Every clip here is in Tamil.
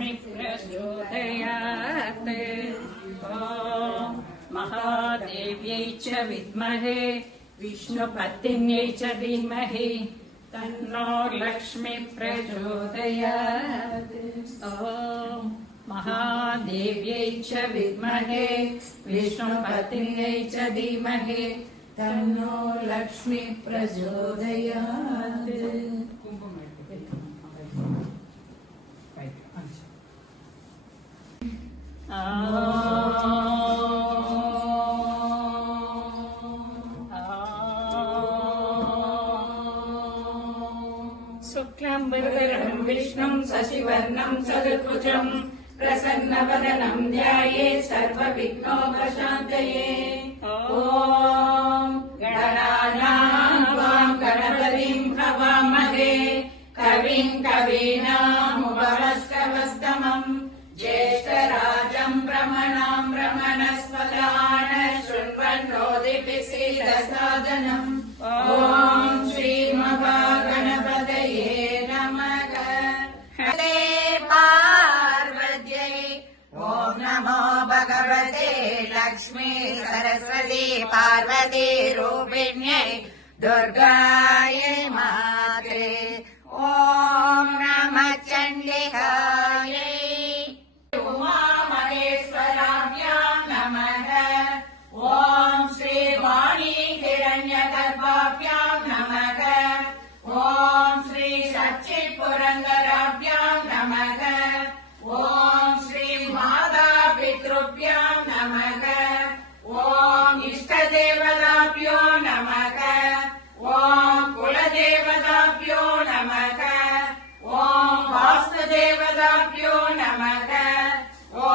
लक्ष्मी प्रचोदयात्। ॐ महादेव्यै च विद्महे विष्णुपत्न्यै च धीमहि तन्नो लक्ष्मी प्रचोदयात्। ॐ महादेव्यै च विद्महे विष्णुपत्न्यै च धीमहि तन्नो लक्ष्मी प्रचोदयात्। शुक्लाम्बरधरं विष्णुं शशिवर्णं चतुर्भुजं प्रसन्नवदनं ध्यायेत् सर्वविघ्नोपशान्तये। ॐ गणानां त्वां गणपतिं हवामहे कविं कवीनामुपमश्रवस्तमं ज्येष्ठराजं ब्रह्मणस्पदान शृण्वन्नोतिभिः ॐ श्रीमहागणपतये नमः। हरे पार्वत्यै ॐ नमो भगवते लक्ष्मी सरस्वती पार्वती रूपिण्यै दुर्गायै मात्रे ॐ नमः चण्डिकायै उमामहेश्वराभ्यां नमः। ॐ श्रीवाणी हिरण्यगर्भाभ्यां नमः। ॐ श्री शक्तिपुरन्दराभ्यां नमः। ॐ श्री माता पितृभ्यां नमः। ॐ इष्टदेवताभ्यो नमः। ॐ कुलदेवताभ्यो नमः। ॐ वास्तुदेवताभ्यो नमः। ॐ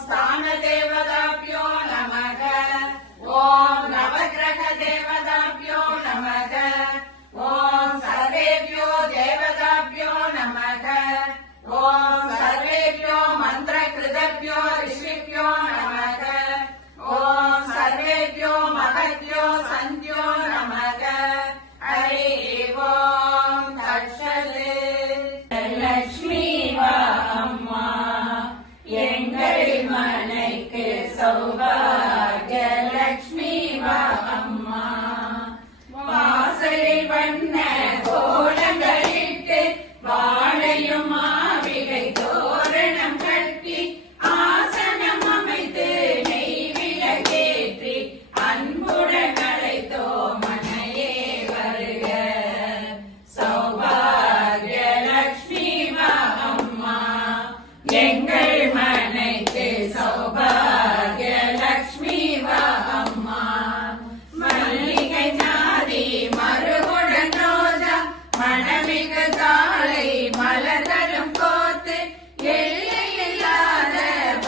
स्थानदेवताभ्यो नमः। ॐ नवग्रहदेवताभ्यो नमः। ॐ सर्वेभ्यो देवताभ्यो नमः। ॐ सर्वेभ्यो मन्त्रकृतेभ्यो ऋषिभ्यो नमः। ॐ सर्वेभ्यो महद्भ्यो सन्ध्यो नमः। हरि ओं तत्सत्। लक्ष्मी अम्मा எங்கள் மனைக்கு சௌபாகிய லக்ஷ்மி அம்மா வாசலில் வண்ண கோலங்களிட்டு வாழையும் மாவிலை தோரணம் கட்டி ஆசனம் அமைத்து நெய் விளக்கேற்றி அன்புடன் அழைத்தோம் மனையே வருக சௌபாகிய லக்ஷ்மி அம்மா எங்கள் மனைக்கு சௌபாகிய லக்ஷ்மி அம்மா மல்லிகை ஜாதி மறுகுடன் ரோஜா மணமிகு தாளை மலர்களும் கோத்து எல்லையில்லாத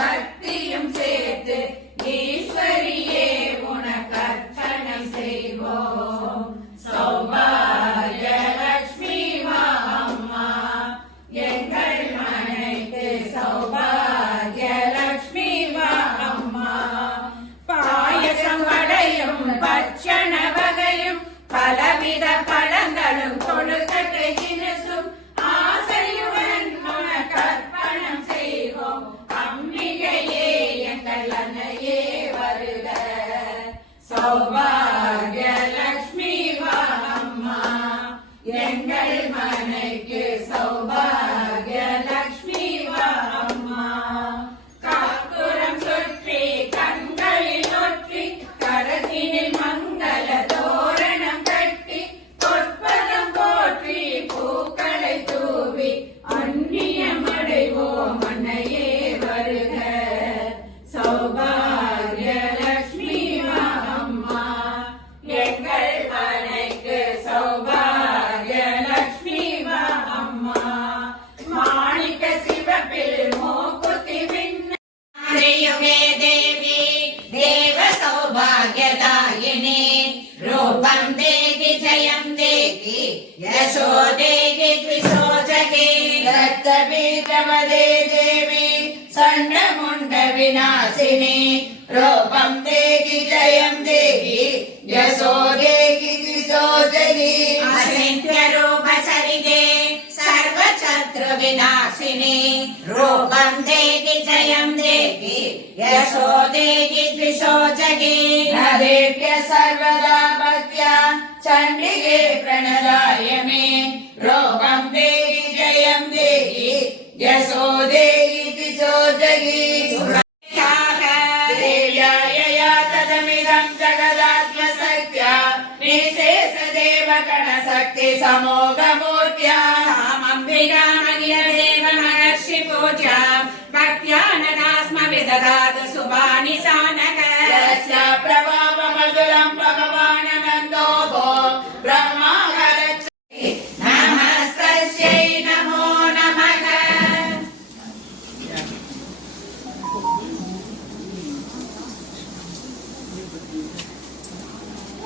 பக்தியும் சேர்த்து ஈஸ்வரியே உனக்கு அர்ச்சனை செய்வோம் சௌபாகிய லக்ஷ்மி அம்மா எங்கள் மனைக்கு சௌபாகிய லக்ஷ்மி அம்மா பாயசம் வடையும் பட்சண வகையும் பலவித பழங்களும் கொழுக்கட்டை தினசும் ஆசையுடன் உனக்கு அர்ப்பணம் செய்வோம் அம்பிகையே எங்கள் அன்னையே வருக சௌபாகிய லக்ஷ்மி அம்மா எங்கள் மனைக்கு சௌபாகிய லக்ஷ்மி அம்மா காக்குரம் சுற்றி கண்களில் ஒற்றி கரத்தினில் மங்கள தோரணம் கட்டி பொற்பதம் போற்றி பூக்களை தூவி அந்நியம் அடைவோம் அன்னையே வருக சௌபாகிய லக்ஷ்மி அம்மா எங்கள் மனைக்கு சௌபாகிய லக்ஷ்மி அம்மா மாணிக்க சிவப்பில் மூக்குத்தி யுगे देवी देव सौभाग्यदायिनी रूपं देहि जयं देहि यशो देहि द्विशोचके दत्तबीजवदे देवी सण्डमुण्ड विनाशिनी रूपं देहि जयं देहि यशो देहि द्विशोचके अचिन्त्य रूप सरिते सर्वशत्रु विनाशिनी रूपं यशोदेहि द्विशोचके नदेभ्य सर्वदा भक्त्या चण्डिके प्रणदाय मे रोगं देहि जयं देहि यशोदेहि द्विशोचके देव्यायया तदमिदं जगदात्मसत्या निःशेषदेवगणशक्ति समोघमूर्त्या तामम्बिकामगिरदेव महर्षि पूज्या भक्त्या नदास्म विदधातु शुभानि सानक यस्य प्रभावमधुरं भगवानन्दो भो ब्रह्मा गच्छति नमस्तस्यै नमो नमः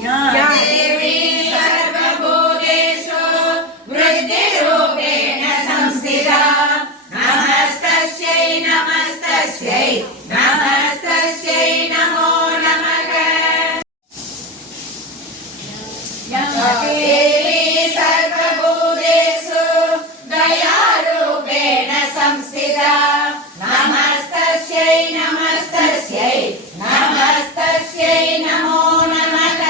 या देवी सर्वभूतेषु वृद्धिरूपेण संस्थिता नमस्तस्यै नमस्तस्यै नमस्तस्यै नमो नमः या देवी सर्वभूतेषु दयारूपेण संस्थिता नमस्तस्यै नमस्तस्यै नमस्तस्यै नमो नमः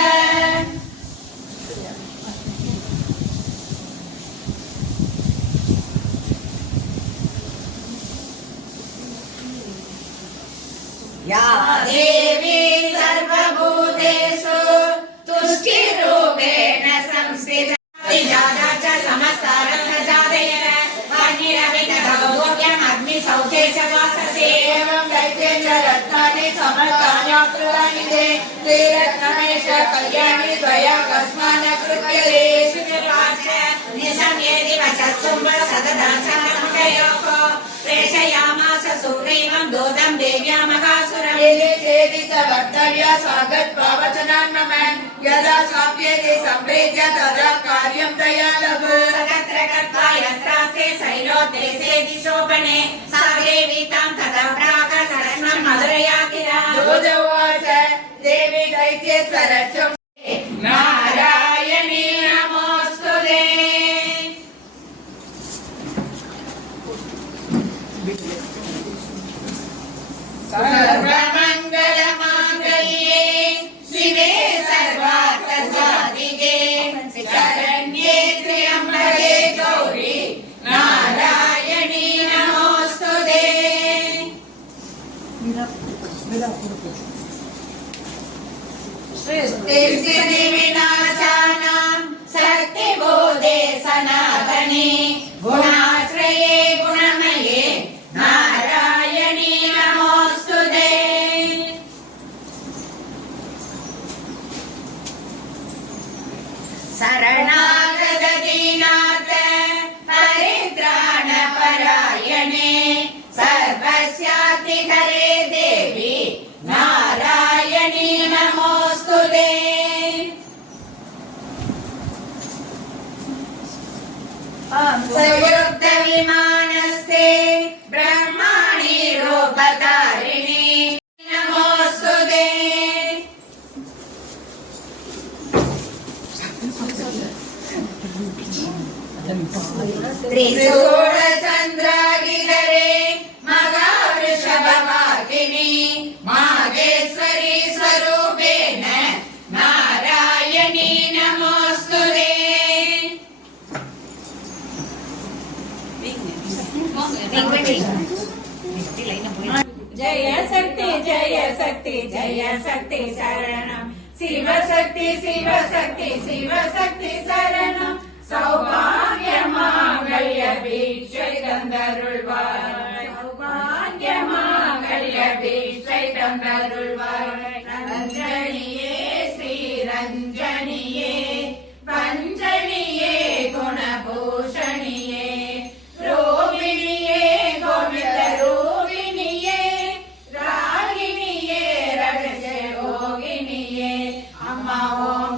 या देवी सर्वभूतेषु तुष्टिरूपेण संस्थिता जाता च समस्तारत्नजातयन वाणिरविदभोग्यम् अग्निसौखे च वाससे एवं दैत्येन्द्र रत्नानि समर्तान्याकृतानि ते श्रीरत्नमेष कल्याणि त्वया कस्मान् कृत्यते शुचिर्वाच निशम्येति वचत्सुम्ब सददासनमुखयोः प्रेषयामास सुग्रीवं दूतं देव्या महासुरम् यदि चेति स वक्तव्या स्वागत्वा वचनान् मम यदा स्वाप्यते सम्प्रेत्य तदा कार्यं तया लभु सतत्र कृत्वा यस्त्रास्ते शैलोते सेति शोभने सा देवी तां तदा प्राक सरस्वं मधुरया किरा दूतवाच देवी दैत्येश्वरस्य नारायणी नमोऽस्तुते सर्वमङ्गलमाङ्गल्ये शिवे सर्वार्थसाधिके शरण्ये त्र्यम्बके गौरी नारायणी नमोऽस्तुते सृष्टिस्थितिविनाशानां शक्तिबोधे सनातने गुणाश्रये गुणमये नारायणी नमोऽस्तुते शरणागत दीनार्थ परित्राणपरायणे सर्वस्यातिकरे देवी नारायणी नमोऽस्तुते संयुक्त विमानस्ते ब्रह्माणि रूपधारिणी नमोऽस्तुते त्रिशूलचन्द्रागिधरे मगावृषभवाहिनी मागेश्वरी स्वरूपेण नारायणी नमोऽस्तुते जय शक्ति जय शक्ति जय शक्ति शरणं शिवशक्ति शिवशक्ति शिवशक्ति शरणं सौभाग्यमाङ्गल्य भिक्षै तந்தருள்வாய் सौभाग्यमाङ्गल्य भिक्षै तந்தருள்வாய் रञ्जनिये श्रीरञ्जनिये पञ्चनिये गुणभूषणिये रूपिणिये गोविन्दरूपिणिये रागिणिये रजसे भोगिनिये अम्मा ओम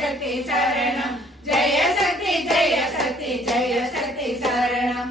शक्ति शरणं जय शक्ति शरणं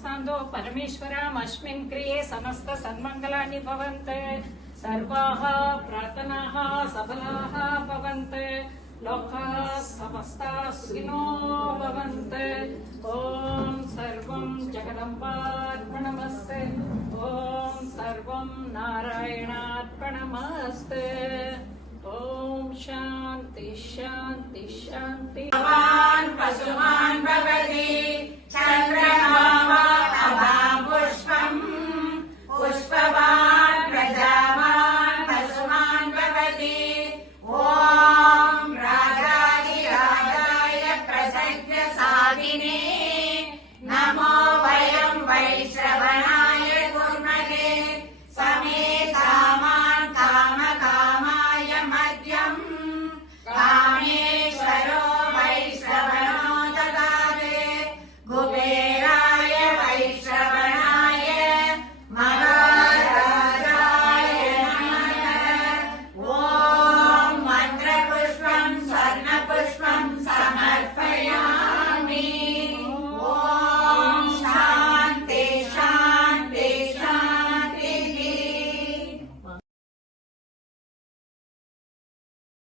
नमस्तान्दो परमेश्वरामस्मिन् क्रिये समस्त सन्मङ्गलानि भवन्तु सर्वाः प्रार्थनाः सफलाः भवन्तु लोकाः समस्ताः सुखिनो भवन्तु ॐ सर्वं जगदम्बार्पणमस्तु ॐ सर्वं नारायणार्पणमस्तु ॐ शान्ति शान्ति शान्ति भवान् पशुमान् भवति चन्द्र